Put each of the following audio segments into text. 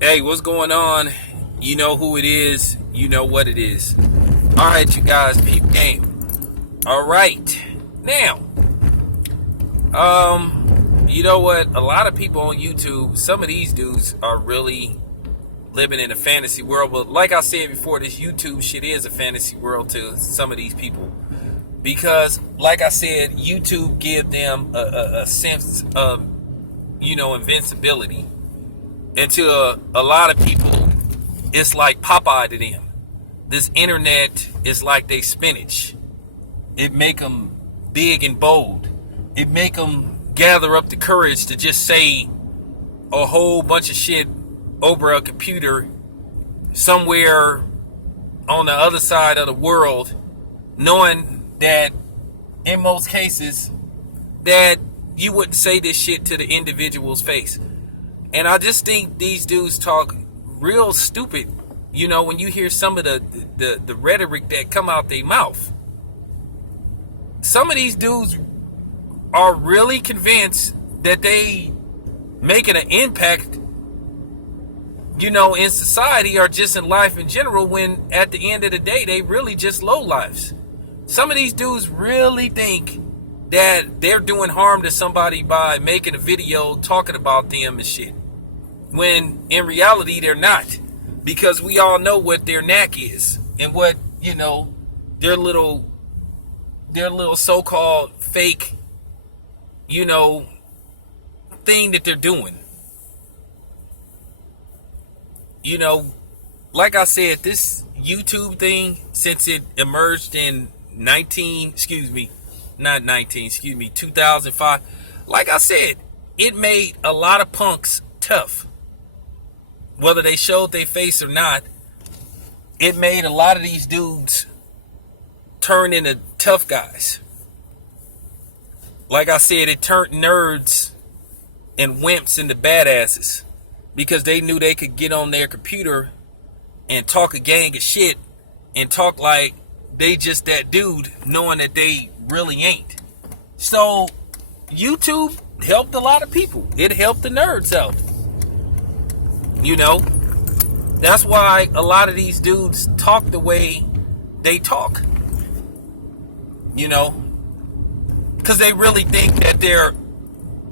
Hey, what's going on? You know who it is. You know what it is. All right, you guys, peep game. All right, now, you know what? A lot of people on YouTube, some of these dudes are really living in a fantasy world. But like I said before, this YouTube shit is a fantasy world to some of these people because, like I said, YouTube give them a sense of invincibility. And to a lot of people, it's like Popeye to them. This internet is like they spinach. It make them big and bold. It make them gather up the courage to just say a whole bunch of shit over a computer somewhere on the other side of the world, knowing that in most cases that you wouldn't say this shit to the individual's face. And I just think these dudes talk real stupid, when you hear some of the rhetoric that come out their mouth. Some of these dudes are really convinced that they making an impact, in society or just in life in general, when at the end of the day, they really just low lives. Some of these dudes really think that they're doing harm to somebody by making a video talking about them and shit, when in reality they're not, because we all know what their knack is and what their little so-called fake thing that they're doing. Like I said, this YouTube thing, since it emerged in 2005, like I said, it made a lot of punks tough. Whether they showed their face or not, it made a lot of these dudes turn into tough guys. Like I said, it turned nerds and wimps into badasses because they knew they could get on their computer and talk a gang of shit and talk like they just that dude, knowing that they really ain't. So YouTube helped a lot of people. It helped the nerds out. That's why a lot of these dudes talk the way they talk. Because they really think that they're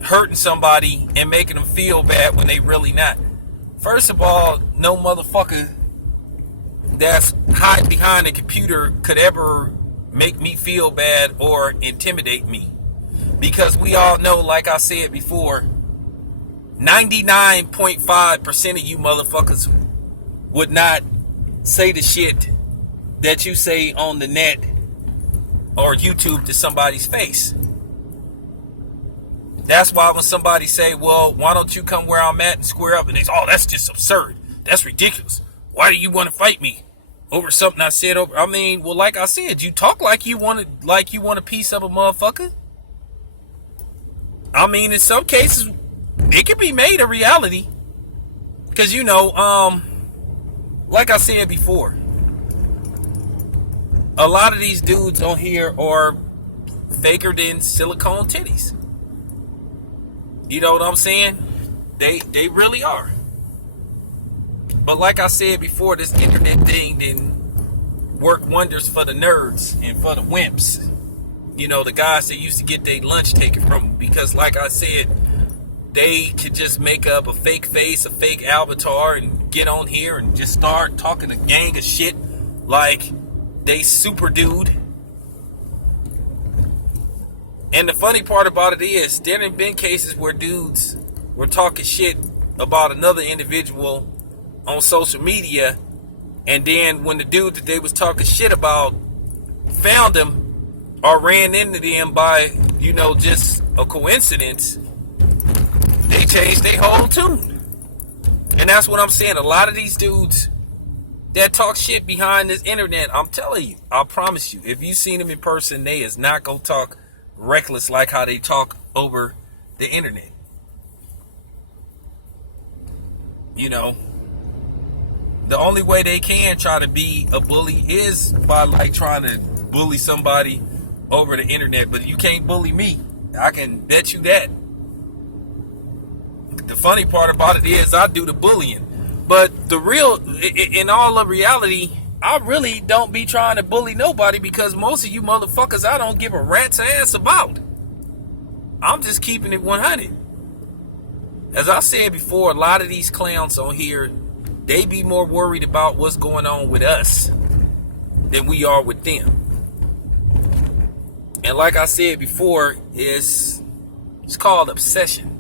hurting somebody and making them feel bad when they really not. First of all, no motherfucker that's hiding behind a computer could ever make me feel bad or intimidate me. Because we all know, like I said before, 99.5% of you motherfuckers would not say the shit that you say on the net or YouTube to somebody's face. That's why when somebody say, well, why don't you come where I'm at and square up? And they say, oh, that's just absurd. That's ridiculous. Why do you want to fight me over something I said over? I mean, well, like I said, you talk like you want a piece of a motherfucker. I mean, in some cases, it can be made a reality. Because, like I said before, a lot of these dudes on here are faker than silicone titties. You know what I'm saying? They really are. But like I said before, this internet thing didn't work wonders for the nerds and for the wimps. The guys that used to get their lunch taken from them. Because like I said, they could just make up a fake face, a fake avatar, and get on here and just start talking a gang of shit like they super dude. And the funny part about it is, there have been cases where dudes were talking shit about another individual on social media, and then when the dude that they was talking shit about found them or ran into them by, just a coincidence, they changed their whole tune. And that's what I'm saying. A lot of these dudes that talk shit behind this internet, I'm telling you, I promise you, if you seen them in person, they is not gonna talk reckless like how they talk over the internet. The only way they can try to be a bully is by like trying to bully somebody over the internet. But you can't bully me. I can bet you that. The funny part about it is I do the bullying. But the real, in all of reality, I really don't be trying to bully nobody, because most of you motherfuckers I don't give a rat's ass about. I'm just keeping it 100. As I said before, a lot of these clowns on here, they be more worried about what's going on with us than we are with them. And like I said before, it's called obsession.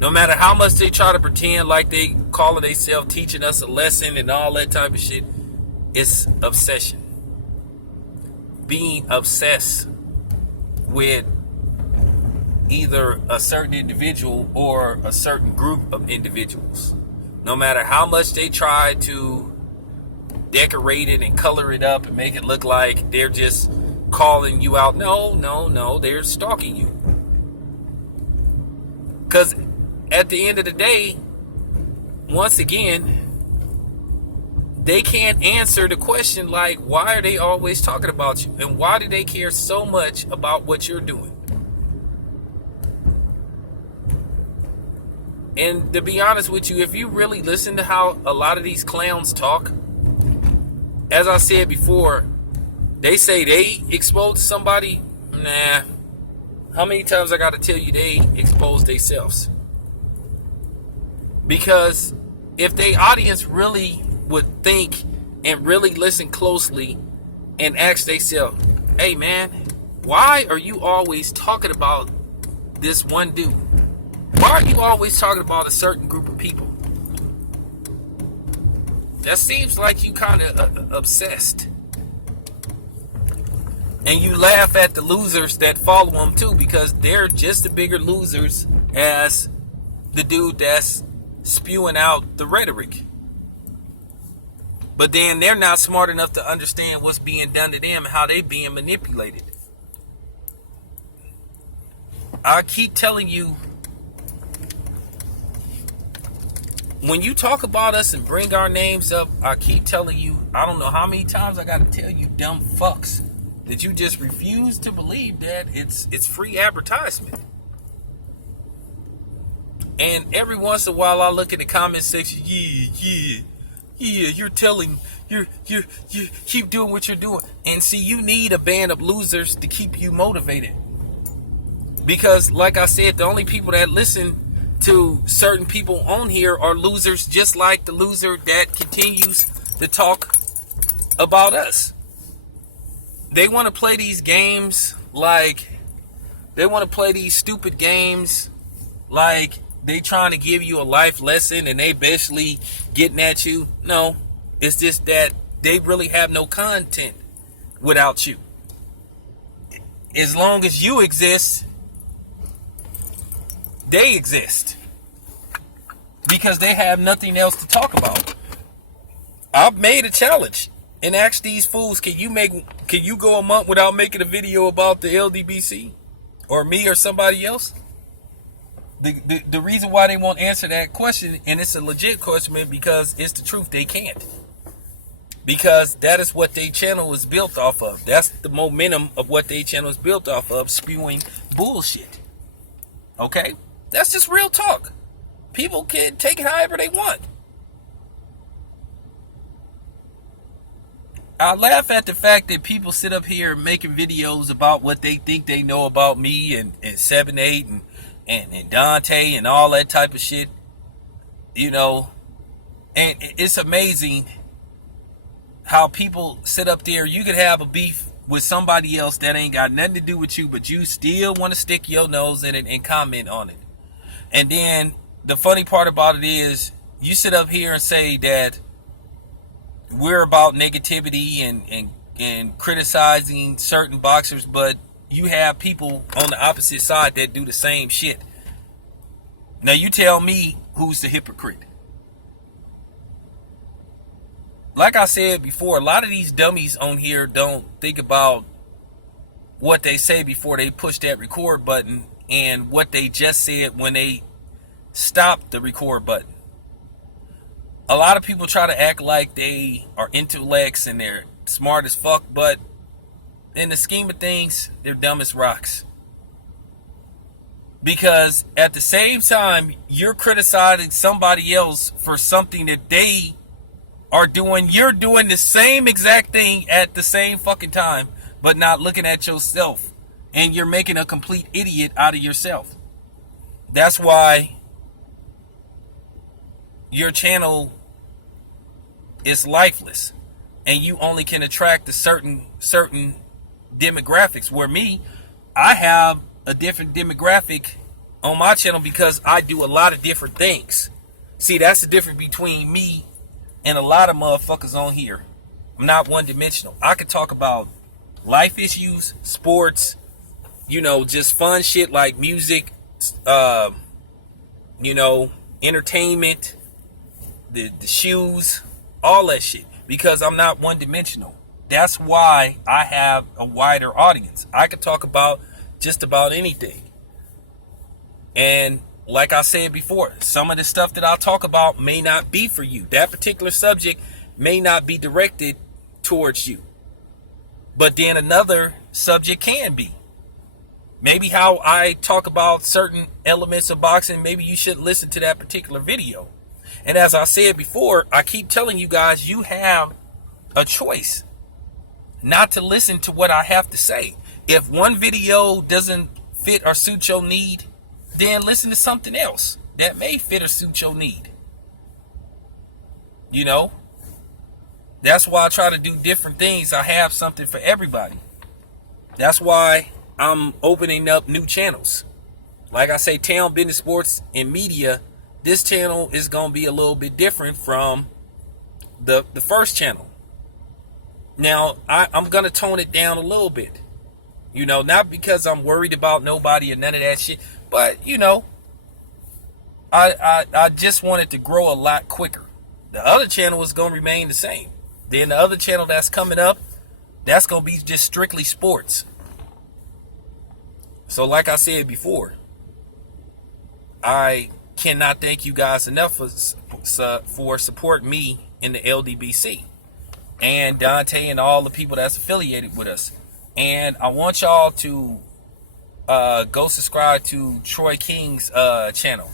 No matter how much they try to pretend like they calling themselves teaching us a lesson and all that type of shit, it's obsession. Being obsessed with either a certain individual or a certain group of individuals. No matter how much they try to decorate it and color it up and make it look like they're just calling you out. No, they're stalking you. Because at the end of the day, once again, they can't answer the question like, why are they always talking about you? And why do they care so much about what you're doing? And to be honest with you, if you really listen to how a lot of these clowns talk, as I said before, they say they exposed somebody. Nah. How many times I got to tell you they exposed themselves? Because if the audience really would think and really listen closely and ask themselves, hey man, why are you always talking about this one dude? Why are you always talking about a certain group of people? That seems like you kind of obsessed. And you laugh at the losers that follow them too, because they're just the bigger losers as the dude that's spewing out the rhetoric. But then they're not smart enough to understand what's being done to them and how they're being manipulated. I keep telling you, when you talk about us and bring our names up, I keep telling you, I don't know how many times I gotta tell you dumb fucks that you just refuse to believe that it's free advertisement. And every once in a while I look at the comment section, you keep doing what you're doing. And see, you need a band of losers to keep you motivated. Because like I said, the only people that listen to certain people on here are losers, just like the loser that continues to talk about us. They want to play these games like they want to play these stupid games like they trying to give you a life lesson and they basically getting at you. No, it's just that they really have no content without you. As long as you exist, they exist, because they have nothing else to talk about. I've made a challenge and asked these fools, can you go a month without making a video about the LDBC or me or somebody else? The reason why they won't answer that question, and it's a legit question, because it's the truth, they can't. Because that is what their channel is built off of. That's the momentum of what their channel is built off of, spewing bullshit. Okay? That's just real talk. People can take it however they want. I laugh at the fact that people sit up here making videos about what they think they know about me and 7-8 and Dante and all that type of shit. You know, and it's amazing how people sit up there. You could have a beef with somebody else that ain't got nothing to do with you, but you still want to stick your nose in it and comment on it. And then the funny part about it is, you sit up here and say that we're about negativity and criticizing certain boxers, but you have people on the opposite side that do the same shit. Now you tell me who's the hypocrite. Like I said before, a lot of these dummies on here don't think about what they say before they push that record button and what they just said when they stop the record button. A lot of people try to act like they are intellects and they're smart as fuck, but in the scheme of things, they're dumb as rocks. Because at the same time, you're criticizing somebody else for something that they are doing. You're doing the same exact thing at the same fucking time, but not looking at yourself. And you're making a complete idiot out of yourself. That's why your channel is lifeless. And you only can attract the certain demographics. Where me, I have a different demographic on my channel because I do a lot of different things. See, that's the difference between me and a lot of motherfuckers on here. I'm not one dimensional. I could talk about life issues, sports, just fun shit like music, entertainment, the shoes, all that shit. Because I'm not one dimensional. That's why I have a wider audience. I could talk about just about anything. And like I said before, some of the stuff that I'll talk about may not be for you. That particular subject may not be directed towards you. But then another subject can be. Maybe how I talk about certain elements of boxing, maybe you should listen to that particular video. And as I said before, I keep telling you guys, you have a choice not to listen to what I have to say. If one video doesn't fit or suit your need, then listen to something else that may fit or suit your need. That's why I try to do different things. I have something for everybody. That's why I'm opening up new channels. Like I say, Town Business Sports and Media. This channel is going to be a little bit different from the first channel. Now, I'm going to tone it down a little bit. Not because I'm worried about nobody or none of that shit. But, I just want it to grow a lot quicker. The other channel is going to remain the same. Then the other channel that's coming up, that's going to be just strictly sports. So like I said before, I cannot thank you guys enough for supporting me in the LDBC and Dante and all the people that's affiliated with us. And I want y'all to go subscribe to Troy King's channel,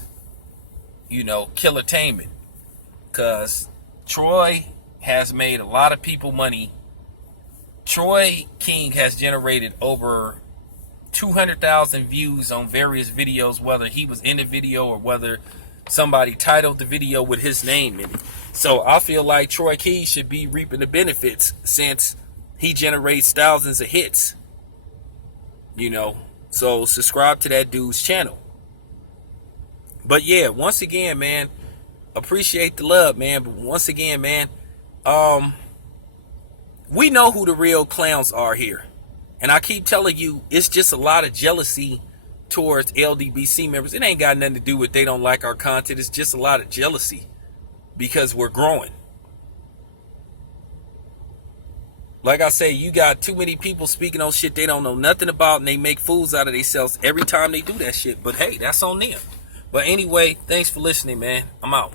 Killertainment, because Troy has made a lot of people money. Troy King has generated over 200,000 views on various videos, whether he was in the video or whether somebody titled the video with his name in it. So I feel like Troy King should be reaping the benefits since he generates thousands of hits. So subscribe to that dude's channel. But yeah, once again, man, appreciate the love, man. But once again, man, we know who the real clowns are here. And I keep telling you, it's just a lot of jealousy towards LDBC members. It ain't got nothing to do with they don't like our content. It's just a lot of jealousy because we're growing. Like I say, you got too many people speaking on shit they don't know nothing about, and they make fools out of themselves every time they do that shit. But hey, that's on them. But anyway, thanks for listening, man. I'm out.